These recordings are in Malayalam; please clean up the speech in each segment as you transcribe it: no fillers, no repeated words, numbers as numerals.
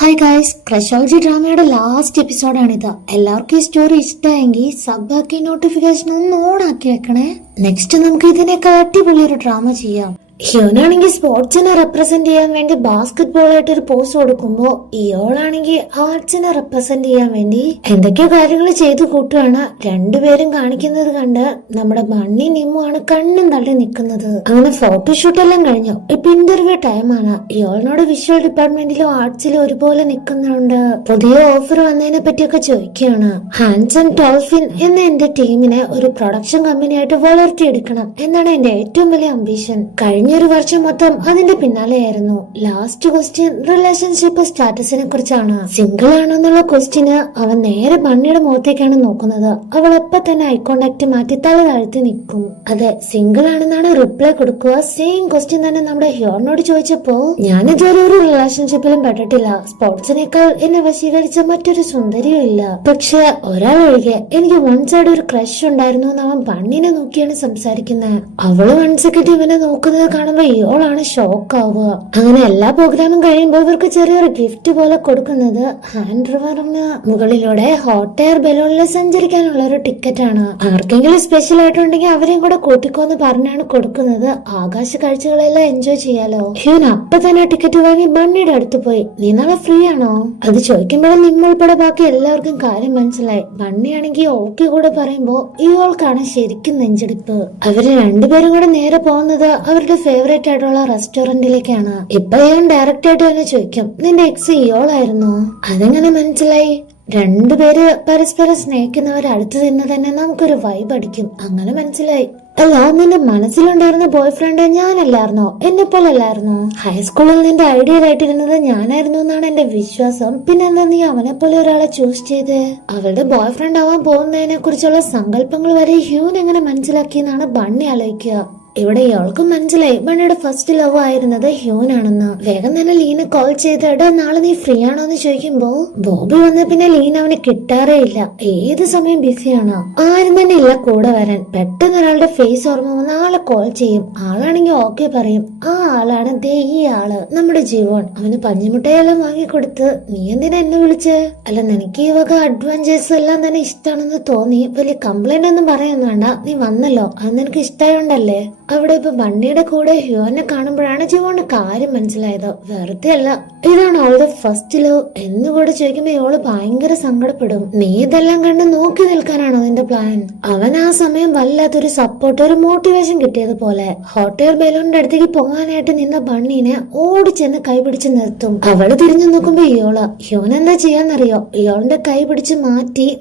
ഹായ് ഗൈസ്, ക്രഷോളജി ഡ്രാമയുടെ ലാസ്റ്റ് എപ്പിസോഡാണിത്. എല്ലാവർക്കും ഈ സ്റ്റോറി ഇഷ്ടമായെങ്കിൽ സബാക്കി നോട്ടിഫിക്കേഷൻ ഒന്ന് ഓൺ ആക്കി വെക്കണേ. നെക്സ്റ്റ് നമുക്ക് ഇതിനേക്കാൾ അടിപൊളിയൊരു ഡ്രാമ ചെയ്യാം. ഹ്യൂനാണെങ്കിൽ സ്പോർട്സിനെ റെപ്രസെന്റ് ചെയ്യാൻ വേണ്ടി ബാസ്കറ്റ് ബോൾ ആയിട്ട് ഒരു പോസ് കൊടുക്കുമ്പോ ഇയോളാണെങ്കിൽ ആർട്സിനെ റെപ്രസെന്റ് ചെയ്യാൻ വേണ്ടി എന്തൊക്കെയോ കാര്യങ്ങൾ ചെയ്തു കൂട്ടുകയാണ്. രണ്ടുപേരും കാണിക്കുന്നത് കണ്ട് നമ്മുടെ ബണ്ണി നിമ്മു ആണ് കണ്ണും തള്ളി നിൽക്കുന്നത്. അങ്ങനെ ഫോട്ടോഷൂട്ട് എല്ലാം കഴിഞ്ഞു. ഇപ്പൊ ഇന്റർവ്യൂ ടൈമാണ്. ഇയോളിനോട് വിഷ്വൽ ഡിപ്പാർട്ട്മെന്റിലും ആർട്സിലും ഒരുപോലെ നിൽക്കുന്നുണ്ട്. പുതിയ ഓഫർ വന്നതിനെ പറ്റിയൊക്കെ ചോദിക്കുകയാണ്. ഹാൻസ് ആൻഡ് ഡോൾഫിൻ എന്ന എന്റെ ടീമിനെ ഒരു പ്രൊഡക്ഷൻ കമ്പനിയായിട്ട് വളർത്തിയെടുക്കണം എന്നാണ് എന്റെ ഏറ്റവും വലിയ അംബീഷൻ. കഴിഞ്ഞൊരു വർഷം മൊത്തം അതിന്റെ പിന്നാലെയായിരുന്നു. ലാസ്റ്റ് ക്വസ്റ്റ്യൻ റിലേഷൻഷിപ്പ് സ്റ്റാറ്റസിനെ കുറിച്ചാണ്. സിംഗിൾ ആണെന്നുള്ള ക്വസ്റ്റ്യന് അവൻ നേരെ ബണ്ണിയുടെ മുഖത്തേക്കാണ് നോക്കുന്നത്. അവൾ എപ്പോ തന്നെ ഐ കോണ്ടാക്ട് മാറ്റി തല താഴ്ത്തി നിൽക്കും. അതെ, സിംഗിൾ ആണെന്നാണ് റിപ്ലൈ കൊടുക്കുക. സെയിം ക്വസ്റ്റ്യൻ തന്നെ നമ്മുടെ ഹ്യോറിനോട് ചോദിച്ചപ്പോ ഞാൻ ഇതുവരെ ഒരു റിലേഷൻഷിപ്പിലും പെട്ടിട്ടില്ല. സ്പോർട്സിനേക്കാൾ എന്നെ വശീകരിച്ച മറ്റൊരു സുന്ദരിയും ഇല്ല. പക്ഷെ ഒരാൾ ഒഴികെ എനിക്ക് വൺ സൈഡ് ഒരു ക്രഷ് ഉണ്ടായിരുന്നു എന്ന് അവൻ ബണ്ണിനെ നോക്കിയാണ് സംസാരിക്കുന്നത്. അവള് 1 സെക്കൻഡ് ഇവനെ നോക്കുന്നത് കാണുമ്പോ ഇയോളാണ് ഷോക്ക് ആവുക. അങ്ങനെ എല്ലാ പ്രോഗ്രാമും കഴിയുമ്പോൾ ഇവർക്ക് ചെറിയൊരു ഗിഫ്റ്റ് പോലെ കൊടുക്കുന്നത് ഹാൻഡ് റിവറിന് മുകളിലൂടെ ഹോട്ട് എയർ ബലൂണിൽ സഞ്ചരിക്കാനുള്ള ഒരു ടിക്കറ്റ് ആണ്. ആർക്കെങ്കിലും സ്പെഷ്യൽ ആയിട്ടുണ്ടെങ്കിൽ അവരെയും കൂടെ കൂട്ടിക്കോന്ന് പറഞ്ഞാണ് കൊടുക്കുന്നത്. ആകാശ കാഴ്ചകളെല്ലാം എൻജോയ് ചെയ്യാലോ. ഹ്യൂൻ അപ്പൊ തന്നെ ടിക്കറ്റ് വാങ്ങി ബണ്ണിയുടെ അടുത്ത് പോയി. നീ നാളെ ഫ്രീ ആണോ? അത് ചോദിക്കുമ്പോഴും നിങ്ങളുൾപ്പെടെ ബാക്കി എല്ലാവർക്കും കാര്യം മനസ്സിലായി. ബണ്ണിയാണെങ്കിൽ ഓക്കെ കൂടെ പറയുമ്പോ ഇയോൾക്കാണ് ശരിക്കും നെഞ്ചെടുപ്പ്. അവര് രണ്ടുപേരും കൂടെ നേരെ പോകുന്നത് അവരുടെ ഫേവറേറ്റ് ആയിട്ടുള്ള റെസ്റ്റോറന്റിലേക്കാണ്. ഇപ്പൊ ഞാൻ ഡയറക്റ്റ് ആയിട്ട് തന്നെ ചോദിക്കും, നിന്റെ എക്സ് ഇയോളായിരുന്നോ? അതെങ്ങനെ മനസ്സിലായി? രണ്ടുപേര് പരസ്പരം സ്നേഹിക്കുന്നവർ അടുത്ത് നിന്ന് തന്നെ നമുക്കൊരു വൈബ് അടിക്കും. അങ്ങനെ മനസ്സിലായി. അല്ല, നിന്റെ മനസ്സിലുണ്ടായിരുന്ന ബോയ് ഫ്രണ്ട് ഞാനല്ലായിരുന്നോ? എന്നെ പോലെ അല്ലായിരുന്നോ? ഹൈസ്കൂളിൽ നിന്റെ ഐഡിയൽ ആയിട്ടിരുന്നത് ഞാനായിരുന്നു എന്നാണ് എന്റെ വിശ്വാസം. പിന്നെന്താ നീ അവനെ പോലെ ഒരാളെ ചൂസ് ചെയ്ത്? അവളുടെ ബോയ് ഫ്രണ്ട് ആവാൻ പോകുന്നതിനെ കുറിച്ചുള്ള സങ്കല്പങ്ങൾ വരെ ഹ്യൂൻ എങ്ങനെ മനസ്സിലാക്കിയെന്നാണ് ബണ്ണി ആലോചിക്കുക. ഇവിടെ ഇയാൾക്കും മനസ്സിലായി ബണ്ണിയുടെ ഫസ്റ്റ് ലവ് ആയിരുന്നത് ഹ്യൂൻ ആണെന്ന്. വേഗം തന്നെ ലീന കോൾ ചെയ്തിട്ട് നാളെ നീ ഫ്രീ ആണോ എന്ന് ചോദിക്കുമ്പോ ബോബി വന്ന പിന്നെ ലീന അവന് കിട്ടാറേ ഇല്ല. ഏത് സമയം ബിസിയാണ്. ആരും തന്നെ ഇല്ല കൂടെ വരാൻ. പെട്ടെന്ന് ഒരാളുടെ ഫേസ് ഓർമ്മ വന്ന് ആളെ കോൾ ചെയ്യും. ആളാണെങ്കിൽ ഓക്കെ പറയും. ആ ആളാണ് ദേ ഈ ആള്, നമ്മുടെ ജീവൻ. അവന് പഞ്ഞിമുട്ടയെല്ലാം വാങ്ങിക്കൊടുത്ത് നീ എന്തിനാ എന്നെ വിളിച്ച്? അല്ല, നിനക്ക് ഈ വക അഡ്വാൻറ്റേജസ് എല്ലാം തന്നെ ഇഷ്ടമാണെന്ന് തോന്നി. വലിയ കംപ്ലൈന്റ് ഒന്നും പറയുന്നു വേണ്ട, നീ വന്നല്ലോ, അത് നിനക്ക് ഇഷ്ടമായോണ്ടല്ലേ. അവിടെ ഇപ്പൊ ബണ്ണിയുടെ കൂടെ ഹ്യൂനെ കാണുമ്പോഴാണ് ജീവോന്റെ കാര്യം മനസ്സിലായത്. വെറുതെ അല്ല, ഇതാണ് അവളുടെ ഫസ്റ്റ് ലവ് എന്നുകൂടെ ചോദിക്കുമ്പോ ഇവള് ഭയങ്കര സങ്കടപ്പെടും. നീ ഇതെല്ലാം കണ്ട് നോക്കി നിൽക്കാനാണോ നിന്റെ പ്ലാൻ? അവൻ ആ സമയം വല്ലാത്തൊരു സപ്പോർട്ട്, ഒരു മോട്ടിവേഷൻ കിട്ടിയതുപോലെ ഹോട്ട് എയർ ബലൂണിന്റെ അടുത്തേക്ക് പോകാനായിട്ട് നിന്ന ബണ്ണീനെ ഓടിച്ചെന്ന് കൈപിടിച്ച് നിർത്തും. അവള് തിരിഞ്ഞു നോക്കുമ്പോ ഇയോള്. ഹ്യൂൻ എന്താ ചെയ്യാന്നറിയോ? ഇയോളിന്റെ കൈ പിടിച്ച്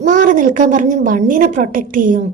മാറി നിൽക്കാൻ പറഞ്ഞ് ബണ്ണീനെ പ്രൊട്ടക്ട് ചെയ്യും.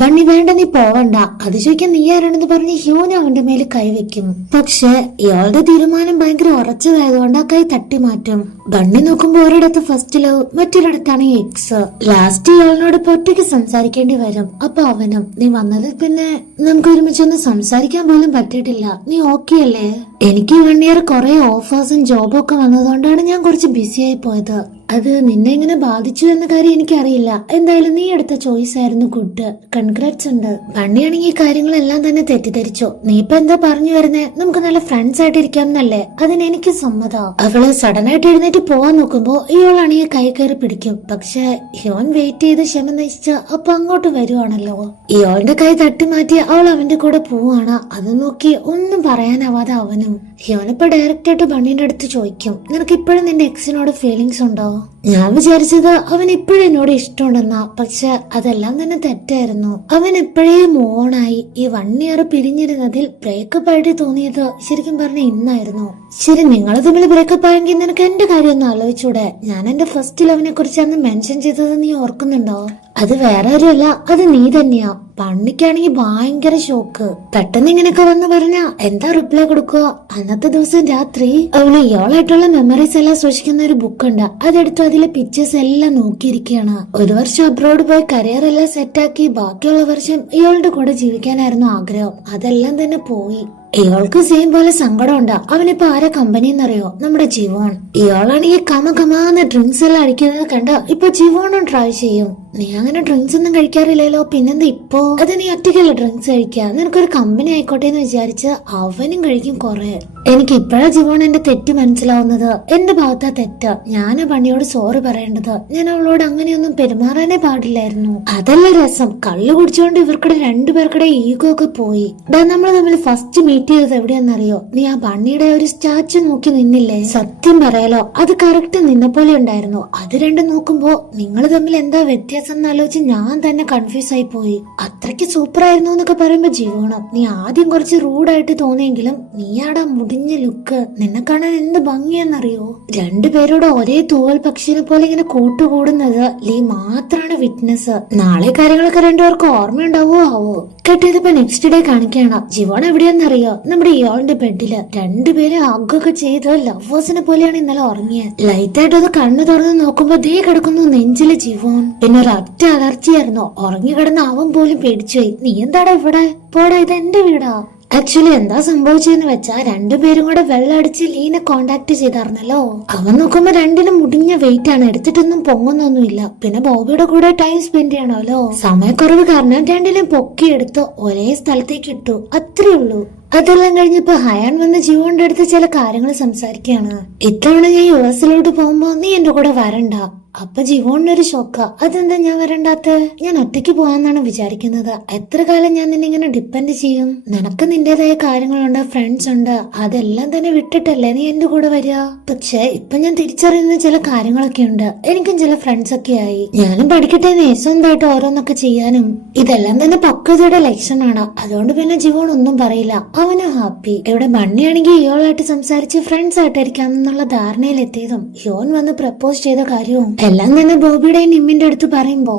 ബണ്ണി വേണ്ട, നീ പോവണ്ട, അത് ചോദിക്കാൻ നീ ആരാണെന്ന് പറഞ്ഞ് ഹ്യൂൻ അവന്റെ മേല് കൈവെക്കും. പക്ഷെ ഇയാളുടെ തീരുമാനം ഭയങ്കര ഉറച്ചതായതുകൊണ്ട് ആ കൈ തട്ടി മാറ്റും. ബണ്ണി നോക്കുമ്പോ ഒരിടത്ത് ഫസ്റ്റ് ലവ്, മറ്റൊരിടത്താണ് എക്സ്. ലാസ്റ്റ് ഇയാളിനോട് ഒറ്റയ്ക്ക് സംസാരിക്കേണ്ടി വരും. അപ്പൊ അവനും, നീ വന്നത് പിന്നെ നമുക്ക് ഒരുമിച്ചൊന്ന് സംസാരിക്കാൻ പോലും പറ്റിയിട്ടില്ല, നീ ഓക്കെ അല്ലേ? എനിക്ക് 1 ഇയർ കുറെ ഓഫേഴ്സും ജോബും ഒക്കെ വന്നതുകൊണ്ടാണ് ഞാൻ കുറച്ച് ബിസി ആയി പോയത്. അത് നിന്നെ എങ്ങനെ ബാധിച്ചു എന്ന കാര്യം എനിക്കറിയില്ല. എന്തായാലും നീ എടുത്ത ചോയ്സ് ആയിരുന്നു ഗുഡ്. കൺഗ്രാറ്റ്സ് ഉണ്ട്. ബണ്ണിയാണെങ്കിൽ ഈ കാര്യങ്ങളെല്ലാം തന്നെ തെറ്റിദ്ധരിച്ചു. നീ ഇപ്പൊ എന്താ പറഞ്ഞു വരുന്നേ? നമുക്ക് നല്ല ഫ്രണ്ട്സ് ആയിട്ട് ഇരിക്കാം എന്നല്ലേ? അതിന് എനിക്ക് സമ്മതം. അവള് സഡൻ ആയിട്ട് എഴുന്നേറ്റ് പോവാൻ നോക്കുമ്പോ ഇവളാണെങ്കിൽ കൈ കയറി പിടിക്കും. പക്ഷെ ഹ്യോൻ വെയിറ്റ് ചെയ്ത് ക്ഷമ നയിച്ച അപ്പൊ അങ്ങോട്ട് വരുവാണല്ലോ. ഇയോളുടെ കൈ തട്ടി മാറ്റി അവൾ അവന്റെ കൂടെ പോവാണ്. അത് നോക്കി ഒന്നും പറയാനാവാതെ അവനും. ഹ്യോനിപ്പോ ഡയറക്റ്റ് ആയിട്ട് ബണ്ണിന്റെ അടുത്ത് ചോദിക്കും, നിനക്ക് ഇപ്പോഴും നിന്റെ എക്സിനോട് ഫീലിങ്സ് ഉണ്ടോ? ഞാൻ വിചാരിച്ചത് അവൻ ഇപ്പോഴും എന്നോട് ഇഷ്ടമുണ്ടെന്നാ. പക്ഷെ അതെല്ലാം തന്നെ തെറ്റായിരുന്നു. അവൻ എപ്പോഴേ മോണായി. ഈ 1 ഇയർ പിരിഞ്ഞിരുന്നതിൽ ബ്രേക്കപ്പ് ആയിട്ട് തോന്നിയത് ശരിക്കും പറഞ്ഞ ഇന്നായിരുന്നു. ശരി, നിങ്ങൾ തമ്മിൽ ബ്രേക്കപ്പ് ആയെങ്കിൽ നിനക്ക് എന്റെ കാര്യം ഒന്ന് ആലോചിച്ചൂടെ? ഞാൻ എന്റെ ഫസ്റ്റ് ലവിനെ കുറിച്ച് അന്ന് മെൻഷൻ ചെയ്തത് നീ ഓർക്കുന്നുണ്ടോ? അത് വേറെ ആരുമല്ല, അത് നീ തന്നെയാ. പണ്ണിക്കാണെങ്കിൽ ഭയങ്കര ഷോക്ക്. പെട്ടെന്ന് ഇങ്ങനെയൊക്കെ വന്ന് പറഞ്ഞ എന്താ റിപ്ലൈ കൊടുക്കുക? അന്നത്തെ ദിവസം രാത്രി അവള് ഇയാളായിട്ടുള്ള മെമ്മറീസ് എല്ലാം സൂക്ഷിക്കുന്ന ഒരു ബുക്ക് ഉണ്ട്. അതെടുത്ത് അതിലെ പിക്ചേഴ്സ് എല്ലാം നോക്കിയിരിക്കുകയാണ്. 1 വർഷം അബ്രോഡ് പോയി കരിയർ എല്ലാം സെറ്റാക്കി ബാക്കിയുള്ള വർഷം ഇയാളുടെ കൂടെ ജീവിക്കാനായിരുന്നു ആഗ്രഹം. അതെല്ലാം തന്നെ പോയി. ഇയാൾക്ക് സെയിം പോലെ സങ്കടം ഉണ്ടാ. അവനിപ്പോ ആരാ കമ്പനി എന്നറിയോ? നമ്മുടെ ജീവോൺ. ഇയാളാണെങ്കിൽ കമാന്ന് ഡ്രിങ്ക്സ് എല്ലാം അടിക്കുന്നത് കണ്ട ഇപ്പൊ ജീവോണും ട്രൈ ചെയ്യും. നീ അങ്ങനെ ഡ്രിങ്ക്സ് ഒന്നും കഴിക്കാറില്ലല്ലോ, പിന്നെന്താ ഇപ്പോ? അത് നീ ഒറ്റയ്ക്കല്ല ഡ്രിങ്ക്സ് കഴിക്കുക, നിനക്കൊരു കമ്പനി ആയിക്കോട്ടെ എന്ന് വിചാരിച്ച് അവനും കഴിക്കും കുറെ. എനിക്ക് ഇപ്പഴാ ജീവൻ എന്റെ തെറ്റ് മനസ്സിലാവുന്നത്. എന്റെ ഭാഗത്താ തെറ്റ്. ഞാനാ ബണ്ണിയോട് സോറി പറയേണ്ടത്. ഞാൻ അവളോട് അങ്ങനെയൊന്നും പെരുമാറാനേ പാടില്ലായിരുന്നു. അതല്ല രസം, കള്ളു കുടിച്ചുകൊണ്ട് ഇവർക്കിടെ രണ്ടുപേർക്കിടെ ഈഗോ ഒക്കെ പോയി. നമ്മൾ തമ്മിൽ ഫസ്റ്റ് മീറ്റ് ചെയ്തത് എവിടെയാണെന്നറിയോ? നീ ആ ബണ്ണിയുടെ ഒരു സ്റ്റാച്ചു നോക്കി നിന്നില്ലേ? സത്യം പറയാലോ, അത് കറക്റ്റ് നിന്നെ പോലെ ഉണ്ടായിരുന്നു. അത് രണ്ടും നോക്കുമ്പോ നിങ്ങൾ തമ്മിൽ എന്താ വ്യത്യാസം എന്നാലോചിച്ച് ഞാൻ തന്നെ കൺഫ്യൂസ് ആയി പോയി. അത്രയ്ക്ക് സൂപ്പർ ആയിരുന്നു എന്നൊക്കെ പറയുമ്പോ ജീവണം, നീ ആദ്യം കുറച്ച് റൂഡായിട്ട് തോന്നിയെങ്കിലും നീയാടാ മുടിഞ്ഞ ലുക്ക്. നിന്നെ കാണാൻ എന്ത് ഭംഗിയാന്നറിയോ? രണ്ടുപേരോട് ഒരേ തൂവൽ പക്ഷിനെ പോലെ ഇങ്ങനെ കൂട്ടുകൂടുന്നത് ലീ മാത്രാണ് വിറ്റ്നസ്. നാളെ കാര്യങ്ങളൊക്കെ രണ്ടുപേർക്കും ഓർമ്മയുണ്ടാവോ ആവോ? കെട്ടിയതിപ്പോ നെക്സ്റ്റ് ഡേ കാണിക്കാണ്. ജീവൻ എവിടെയാന്നറിയോ? നമ്മുടെ ഇയാളുടെ ബെഡില് രണ്ടുപേരും ഹഗ്ഗൊക്കെ ചെയ്ത് ലവേഴ്സിനെ പോലെയാണ് ഇന്നലെ ഉറങ്ങിയത്. ലൈറ്റായിട്ട് അത് കണ്ണു തുറന്ന് നോക്കുമ്പോ ദേ കിടക്കുന്നു നെഞ്ചില് ജീവൻ. പിന്നെ ഒരൊറ്റ അലർജിയായിരുന്നു. ഉറങ്ങി കിടന്ന അവൻ പോലും പേടിച്ചുപോയി. നീ എന്താടാ ഇവിടെ? പോടാ, ഇത് എന്റെ വീടാ. ആക്ച്വലി എന്താ സംഭവിച്ചെന്ന് വെച്ചാ രണ്ടുപേരും കൂടെ വെള്ളമടിച്ച് ലീനെ കോണ്ടാക്ട് ചെയ്തായിരുന്നല്ലോ. അവൻ നോക്കുമ്പോ രണ്ടിനും മുടിഞ്ഞ വെയിറ്റ് ആണ്, എടുത്തിട്ടൊന്നും പൊങ്ങുന്നൊന്നുമില്ല. പിന്നെ ബോബിയുടെ കൂടെ ടൈം സ്പെൻഡ് ചെയ്യണമല്ലോ. സമയക്കുറവ് കാരണം രണ്ടിനും പൊക്കിയെടുത്ത് ഒരേ സ്ഥലത്തേക്ക് ഇട്ടു, അത്രേ ഉള്ളൂ. അതെല്ലാം കഴിഞ്ഞപ്പോ ഹയാൻ വന്ന് ജീവന്റെ അടുത്ത് ചില കാര്യങ്ങൾ സംസാരിക്കുകയാണ്. ഇത്തവണ ഞാൻ യുഎസിലോട്ട് പോകുമ്പോ നീ എന്റെ കൂടെ വരണ്ട. അപ്പൊ ജീവോണിനൊരു ഷോക്ക. അതെന്താ ഞാൻ വരണ്ടാത്ത? ഞാൻ ഒറ്റയ്ക്ക് പോവാന്നാണ് വിചാരിക്കുന്നത്. എത്ര കാലം ഞാൻ നിന്നെ ഇങ്ങനെ ഡിപ്പെൻഡ് ചെയ്യും? നിനക്ക് നിന്റേതായ കാര്യങ്ങളുണ്ട്, ഫ്രണ്ട്സ് ഉണ്ട്. അതെല്ലാം തന്നെ വിട്ടിട്ടല്ലേ നീ എന്റെ കൂടെ വരിക? പക്ഷെ ഇപ്പൊ ഞാൻ തിരിച്ചറിയുന്ന ചില കാര്യങ്ങളൊക്കെ ഉണ്ട്. എനിക്കും ചില ഫ്രണ്ട്സ് ഒക്കെ ആയി. ഞാനും പഠിക്കട്ടെ, സ്വന്തമായിട്ട് ഓരോന്നൊക്കെ ചെയ്യാനും. ഇതെല്ലാം തന്നെ പക്വതയുടെ ലക്ഷണമാണ്. അതുകൊണ്ട് പിന്നെ ജീവോൺ ഒന്നും പറയില്ല. അവന് ഹാപ്പി. ഇവിടെ ബണ്ണിയാണെങ്കിൽ ഇയാളായിട്ട് സംസാരിച്ച് ഫ്രണ്ട്സ് ആയിട്ടിരിക്കാം എന്നുള്ള ധാരണയിലെത്തിയതും യോൻ വന്ന് പ്രപ്പോസ് ചെയ്ത കാര്യവും എല്ലാം തന്നെ ബോബിയുടെയും നിമ്മിന്റെ അടുത്ത് പറയുമ്പോ,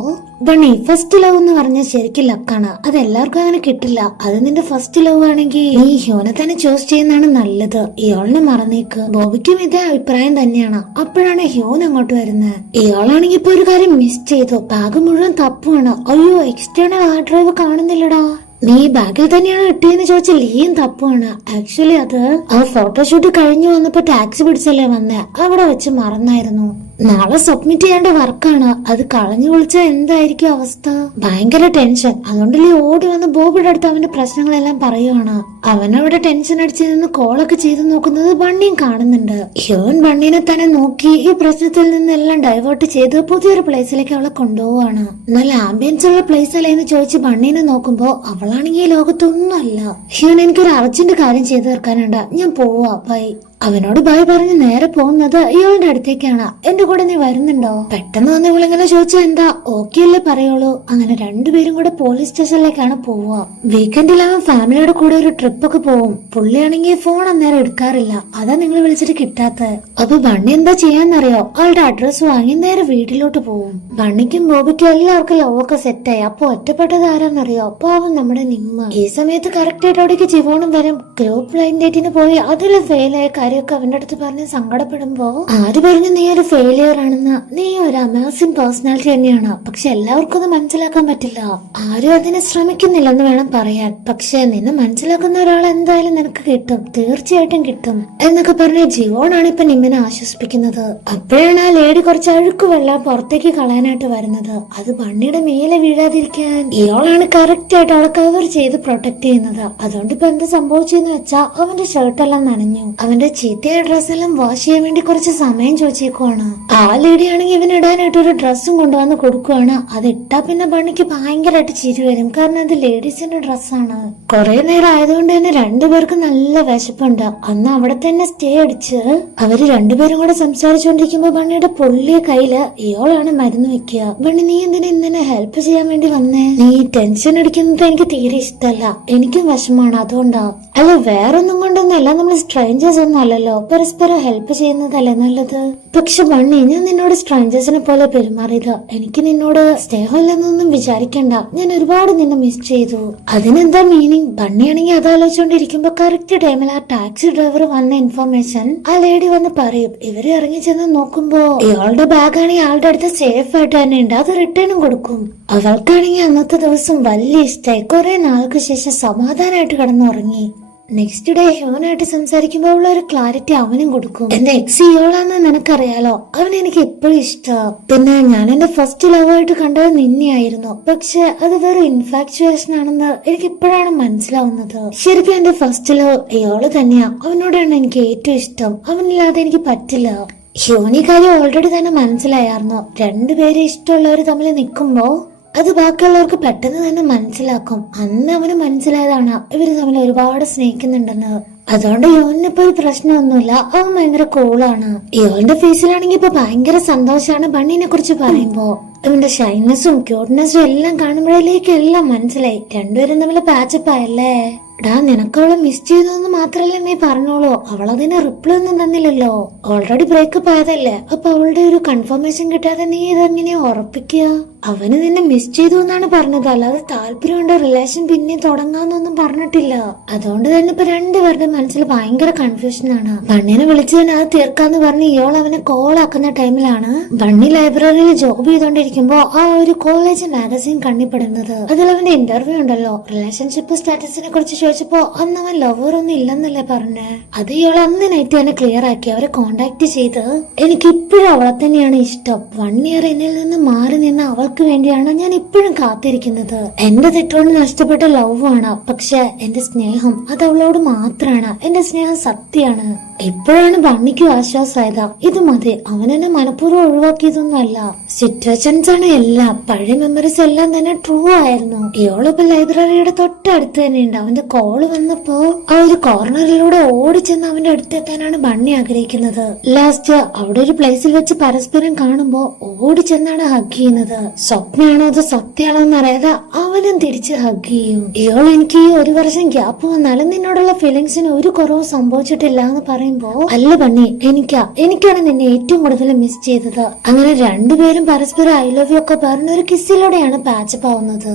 ബണ്ണി ഫസ്റ്റ് ലവ് എന്ന് പറഞ്ഞാൽ ശരിക്കും ലക്കാണ്. അത് എല്ലാവർക്കും അങ്ങനെ കിട്ടില്ല. അത് നിന്റെ ഫസ്റ്റ് ലവ് ആണെങ്കിൽ നീ ഹ്യോനെ തന്നെ ചൂസ് ചെയ്യുന്നതാണ് നല്ലത്. ഇയാളിനെ മറന്നേക്ക്. ബോബിക്കും ഇതേ അഭിപ്രായം തന്നെയാണ്. അപ്പോഴാണ് ഹ്യോൻ അങ്ങോട്ട് വരുന്നത്. ഇയാളാണെങ്കിൽ ഇപ്പൊ ഒരു കാര്യം മിസ് ചെയ്തു. ബാഗ് മുഴുവൻ തപ്പുവാണ്. അയ്യോ, എക്സ്റ്റേണൽ ഹാർഡ് ഡ്രൈവ് കാണുന്നില്ലടാ. നീ ബാഗിൽ തന്നെയാണ് ഇട്ടിയെന്ന് ചോദിച്ചാൽ ലീയും തപ്പുവാണ്. ആക്ച്വലി അത് ആ ഫോട്ടോഷൂട്ട് കഴിഞ്ഞു വന്നപ്പോ ടാക്സി പിടിച്ചല്ലേ വന്നേ, അവിടെ വെച്ച് മറന്നായിരുന്നു. നാളെ സബ്മിറ്റ് ചെയ്യേണ്ട വർക്കാണ്. അത് കളഞ്ഞു വിളിച്ചാൽ എന്തായിരിക്കും അവസ്ഥ? ഭയങ്കര ടെൻഷൻ. അതുകൊണ്ട് ലീ ഓടി വന്ന് ബോബിയുടെ അടുത്ത് അവന്റെ പ്രശ്നങ്ങളെല്ലാം പറയുവാണ്. അവനവിടെ ടെൻഷൻ അടിച്ച് നിന്ന് കോളൊക്കെ ചെയ്ത് നോക്കുന്നത് ബണ്ണിയും കാണുന്നുണ്ട്. ഹ്യോൻ ബണ്ണിനെ തന്നെ നോക്കി ഈ പ്രശ്നത്തിൽ നിന്നെല്ലാം ഡൈവേർട്ട് ചെയ്ത് പുതിയൊരു പ്ലേസിലേക്ക് അവളെ കൊണ്ടുപോവാണ്. നല്ല ആംബിയൻസ് ഉള്ള പ്ലേസ് അല്ലേ എന്ന് ചോദിച്ച് ബണ്ണിനെ നോക്കുമ്പോ അവളാണെങ്കിൽ ഈ ലോകത്തൊന്നും അല്ല. ഹ്യോൻ, എനിക്കൊരു അർജന്റ് കാര്യം ചെയ്തു തീർക്കാനുണ്ട്, ഞാൻ പോവാ, ബൈ. അവനോട് ബായ് പറഞ്ഞ് നേരെ പോകുന്നത് ഇയാളുടെ അടുത്തേക്കാണ്. എന്റെ കൂടെ നീ വരുന്നുണ്ടോ? പെട്ടെന്ന് വന്ന് ഇവളിങ്ങനെ ചോദിച്ചാ എന്താ ഓക്കെ അല്ലേ പറയുള്ളൂ. അങ്ങനെ രണ്ടുപേരും കൂടെ പോലീസ് സ്റ്റേഷനിലേക്കാണ് പോവുക. വീക്കെൻഡിൽ അവൻ ഫാമിലിയുടെ കൂടെ ഒരു ട്രിപ്പ് ഒക്കെ പോവും. പുള്ളിയാണെങ്കിൽ ഫോൺ അന്നേരം എടുക്കാറില്ല. അതാ നിങ്ങൾ വിളിച്ചിട്ട് കിട്ടാത്തത്. അപ്പൊ ബണ്ണി എന്താ ചെയ്യാന്നറിയോ? ആളുടെ അഡ്രസ് വാങ്ങി നേരെ വീട്ടിലോട്ട് പോവും. ബണ്ണിക്കും ബോബിക്കും എല്ലാവർക്കും ലവ് ഒക്കെ സെറ്റായി. അപ്പൊ ഒറ്റപ്പെട്ടത് ആരാന്നറിയോ? പാവം നമ്മുടെ നിമ്മ. ഈ സമയത്ത് കറക്റ്റ് ആയിട്ട് അവിടേക്ക് ജീവോണും വരും. ഗ്രൂപ്പ് ബ്ലൈൻഡ് ഡേറ്റിന് പോയി അതിൽ ഫെയിലായ കാര്യമൊക്കെ അവന്റെ അടുത്ത് പറഞ്ഞ് സങ്കടപ്പെടുമ്പോ, ആര് പറഞ്ഞു നീ ഒരു ഫെയിലിയർ ആണെന്ന്? നീ ഒരു അമേസിംഗ് പേഴ്സണാലിറ്റി തന്നെയാണ്. പക്ഷെ എല്ലാവർക്കും അത് മനസ്സിലാക്കാൻ പറ്റില്ല. ആരും അതിനെ ശ്രമിക്കുന്നില്ലെന്ന് വേണം പറയാൻ. പക്ഷെ നിന്നെ മനസ്സിലാക്കുന്ന ഒരാൾ എന്തായാലും നിനക്ക് കിട്ടും, തീർച്ചയായിട്ടും കിട്ടും എന്നൊക്കെ പറഞ്ഞ ജീവോണാണ് ഇപ്പൊ നിമ്മിനെ ആശ്വസിപ്പിക്കുന്നത്. അപ്പോഴാണ് ആ ലേഡി കുറച്ച് അഴുക്ക് വെള്ളം പുറത്തേക്ക് കളയാനായിട്ട് വരുന്നത്. അത് ബണ്ണിയുടെ മേലെ വീഴാതിരിക്കാൻ ഇയാളാണ് കറക്റ്റ് ആയിട്ട് അവളെ കവർ ചെയ്ത് പ്രൊട്ടക്ട് ചെയ്യുന്നത്. അതുകൊണ്ട് ഇപ്പൊ എന്താ സംഭവിച്ചെന്ന് വെച്ചാ അവന്റെ ഷർട്ടെല്ലാം നനഞ്ഞു. അവന്റെ ചീത്തയായ ഡ്രസ്സെല്ലാം വാഷ് ചെയ്യാൻ വേണ്ടി കുറച്ച് സമയം ചോദിച്ചേക്കുവാണ്. ആ ലേഡി ആണെങ്കിൽ ഇവനിടാനായിട്ട് ഒരു ഡ്രസ്സും കൊണ്ടുവന്ന് കൊടുക്കുവാണ്. അത് ഇട്ടാ പിന്നെ ബണ്ണിക്ക് ഭയങ്കരമായിട്ട് ചിരി വരും. കാരണം അത് ലേഡീസിന്റെ ഡ്രസ്സാണ്. കുറെ നേരം ആയതുകൊണ്ട് തന്നെ രണ്ടുപേർക്ക് നല്ല വിശപ്പുണ്ട്. അന്ന് അവിടെ തന്നെ സ്റ്റേ അടിച്ച് അവര് രണ്ടുപേരും കൂടെ സംസാരിച്ചുകൊണ്ടിരിക്കുമ്പോ ബണ്ണിയുടെ പൊള്ളിയ കയ്യില് ഇയാളാണ് മരുന്ന് വെക്കുക. ബണ്ണി, നീ എന്തിനാ ഇന്നെ ഹെൽപ്പ് ചെയ്യാൻ വേണ്ടി വന്നേ? നീ ടെൻഷൻ അടിക്കുന്നത് എനിക്ക് തീരെ ഇഷ്ടമല്ല. എനിക്കും വിഷമാണ്, അതുകൊണ്ടാ. അല്ല, വേറൊന്നും കൊണ്ടൊന്നല്ല. നമ്മൾ സ്ട്രേഞ്ചേഴ്സ് ഒന്നും അല്ലല്ലോ, പരസ്പരം ഹെൽപ്പ് ചെയ്യുന്നതല്ലേ നല്ലത്. പക്ഷെ ബണ്ണി, ഞാൻ നിന്നോട് സ്ട്രേഞ്ചേഴ്സിനെ പോലെ പെരുമാറിയത്. എനിക്ക് നിന്നോട് സ്നേഹമില്ലെന്നൊന്നും വിചാരിക്കണ്ട. ഞാൻ ഒരുപാട് നിന്നെ മിസ് ചെയ്തു. അതിനെന്താ മീനിങ്? ബണ്ണിയാണെങ്കിൽ അതാലോചിച്ചോണ്ടിരിക്കുമ്പോ കറക്റ്റ് ടൈമിൽ ആ ടാക്സി ഡ്രൈവർ വന്ന ഇൻഫർമേഷൻ ആ ലേഡി വന്ന് പറയും. ഇവര് ഇറങ്ങി ചെന്ന് നോക്കുമ്പോ ഇയാളുടെ ബാഗാണെങ്കിൽ ആളുടെ അടുത്ത് സേഫ് ആയിട്ട് തന്നെ ഉണ്ട്. അത് റിട്ടേണും കൊടുക്കും. അവൾക്കാണെങ്കിൽ അന്നത്തെ ദിവസം വലിയ ഇഷ്ടമായി. കുറെ നാൾക്ക് ശേഷം സമാധാനമായിട്ട് കിടന്നുറങ്ങി. നെക്സ്റ്റ് ഡേ ഹ്യോനായിട്ട് സംസാരിക്കുമ്പോൾ ഉള്ള ഒരു ക്ലാരിറ്റി അവനും കൊടുക്കും. എന്റെ എക്സ് ഇയോളാന്ന് നിനക്കറിയാലോ, അവൻ എനിക്ക് എപ്പോഴും ഇഷ്ടമാണ്. പിന്നെ ഞാൻ എന്റെ ഫസ്റ്റ് ലവ് ആയിട്ട് കണ്ടത് നിന്നെയായിരുന്നു. പക്ഷെ അത് വേറെ ഇൻഫാക്ച്വേഷൻ ആണെന്ന് എനിക്ക് ഇപ്പോഴാണ് മനസ്സിലാവുന്നത്. ശരിക്കും എന്റെ ഫസ്റ്റ് ലവ് ഇയോള് തന്നെയാ. അവനോടാണ് എനിക്ക് ഏറ്റവും ഇഷ്ടം. അവനില്ലാതെ എനിക്ക് പറ്റില്ല. ഹ്യോനി കാര്യം ഓൾറെഡി തന്നെ മനസ്സിലായിരുന്നു. രണ്ടുപേരെ ഇഷ്ടമുള്ളവർ തമ്മിൽ നിൽക്കുമ്പോ അത് ബാക്കിയുള്ളവർക്ക് പെട്ടെന്ന് തന്നെ മനസ്സിലാക്കും. അന്ന് അവന് മനസ്സിലായതാണ് ഇവര് തമ്മിൽ ഒരുപാട് സ്നേഹിക്കുന്നുണ്ടെന്ന്. അതുകൊണ്ട് യോനിപ്പോ ഒരു പ്രശ്നമൊന്നുമില്ല. അവൻ ഭയങ്കര കൂളാണ്. യോന്റെ ഫേസിലാണെങ്കിൽ ഇപ്പൊ ഭയങ്കര സന്തോഷാണ് ബണ്ണിനെ കുറിച്ച് പറയുമ്പോ. അവന്റെ ഷൈനസും ക്യൂട്ട്നെസ്സും എല്ലാം കാണുമ്പോഴേക്ക് എല്ലാം മനസ്സിലായി. രണ്ടുപേരും തമ്മിൽ പാച്ചപ്പ് ആയല്ലേ. ഡാ, നിനക്ക് അവളെ മിസ് ചെയ്തു മാത്രല്ലേ നീ പറഞ്ഞോളൂ. അവളതിന് റിപ്ലൈ ഒന്നും തന്നില്ലല്ലോ. Already breakup ആയതല്ലേ. അപ്പൊ അവളുടെ ഒരു കൺഫർമേഷൻ കിട്ടാതെ നീ ഇതെങ്ങനെയാ ഉറപ്പിക്കുക? അവന് നിന്നെ മിസ് ചെയ്തു എന്നാണ് പറഞ്ഞത്, അല്ലാതെ താല്പര്യമുണ്ട് റിലേഷൻ പിന്നെ തുടങ്ങാന്നൊന്നും പറഞ്ഞിട്ടില്ല. അതുകൊണ്ട് തന്നെ ഇപ്പൊ രണ്ടുപേരുടെ മനസ്സിൽ ഭയങ്കര കൺഫ്യൂഷനാണ്. ബണ്ണിനെ വിളിച്ചതിന് അത് തീർക്കാന്ന് പറഞ്ഞ് ഇയാൾ അവനെ കോൾ ആക്കുന്ന ടൈമിലാണ് ബണ്ണി ലൈബ്രറിയിൽ ജോബ് ചെയ്തോണ്ടിരിക്കുമ്പോ ആ ഒരു കോളേജ് മാഗസീൻ കണ്ണിപ്പെടുന്നത്. അതിൽ അവന്റെ ഇന്റർവ്യൂ ഉണ്ടല്ലോ. റിലേഷൻഷിപ്പ് സ്റ്റാറ്റസിനെ കുറിച്ച് ചോദിച്ചപ്പോ അന്ന് അവൻ ലവർ ഒന്നും ഇല്ലെന്നല്ലേ പറഞ്ഞേ. അത് ഇയാൾ അന്ന് നൈറ്റ് തന്നെ ക്ലിയർ ആക്കി. അവരെ കോണ്ടാക്ട് ചെയ്ത് എനിക്ക് ഇപ്പോഴും അവളെ തന്നെയാണ് ഇഷ്ടം. 1 ഇയർ എന്നിൽ നിന്ന് മാറി നിന്ന് അവൾക്ക് വേണ്ടിയാണ് ഞാൻ ഇപ്പോഴും കാത്തിരിക്കുന്നത്. എന്റെ തെറ്റുകൊണ്ട് നഷ്ടപ്പെട്ട ലവ് ആണ്. പക്ഷെ എന്റെ സ്നേഹം അത് അവളോട് മാത്രാണ്. എന്റെ സ്നേഹം സത്യമാണ്. ഇപ്പോഴാണ് ബണ്ണിക്കും ആശ്വാസമായതാ. ഇത് മതി, അവനെന്നെ മനഃപൂർവ്വം ഒഴിവാക്കിയതൊന്നും അല്ല. സിറ്റുവേഷൻസ് ആണ് എല്ലാം. പഴയ മെമ്മറീസ് എല്ലാം തന്നെ ട്രൂ ആയിരുന്നു. ഇയോളിപ്പോ ലൈബ്രറിയുടെ തൊട്ടടുത്ത് തന്നെയുണ്ട്. അവന്റെ കോള് വന്നപ്പോ ആ ഒരു കോർണറിലൂടെ ഓടിച്ചെന്ന് അവന്റെ അടുത്തെത്താനാണ് ബണ്ണി ആഗ്രഹിക്കുന്നത്. ലാസ്റ്റ് അവിടെ ഒരു പ്ലേസിൽ വെച്ച് പരസ്പരം കാണുമ്പോ ഓടിച്ചെന്നാണ് ഹഗ് ചെയ്യുന്നത്. സ്വപ്നയാണോ അതോ സത്യമാണോ എന്നറിയാതെ അവനും തിരിച്ച് ഹഗ് ചെയ്യും. ഇയോൾ എനിക്ക് ഈ 1 വർഷം ഗ്യാപ്പ് വന്നാലും നിന്നോടുള്ള ഫീലിങ്സിന് ഒരു കുറവും സംഭവിച്ചിട്ടില്ല എന്ന് പറയുമ്പോ, അല്ല ബണ്ണി, എനിക്കാണ് നിന്നെ ഏറ്റവും കൂടുതൽ മിസ് ചെയ്തത്. അങ്ങനെ രണ്ടുപേരും പരസ്പരം ഐ ലവ് യു ഒക്കെ പറഞ്ഞ ഒരു കിസ്സിലൂടെയാണ് പാച്ചപ്പ് ആവുന്നത്.